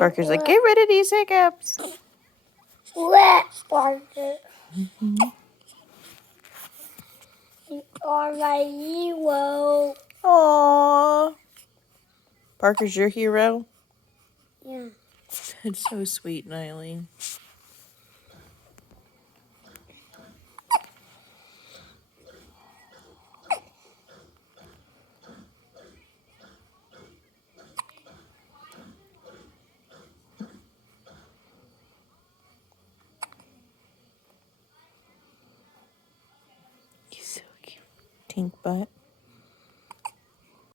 Parker's like, get rid of these hiccups. What, Parker? Mm-hmm. You are my hero. Aww. Parker's your hero? Yeah. It's so sweet, Niley. He's so cute. Tink butt.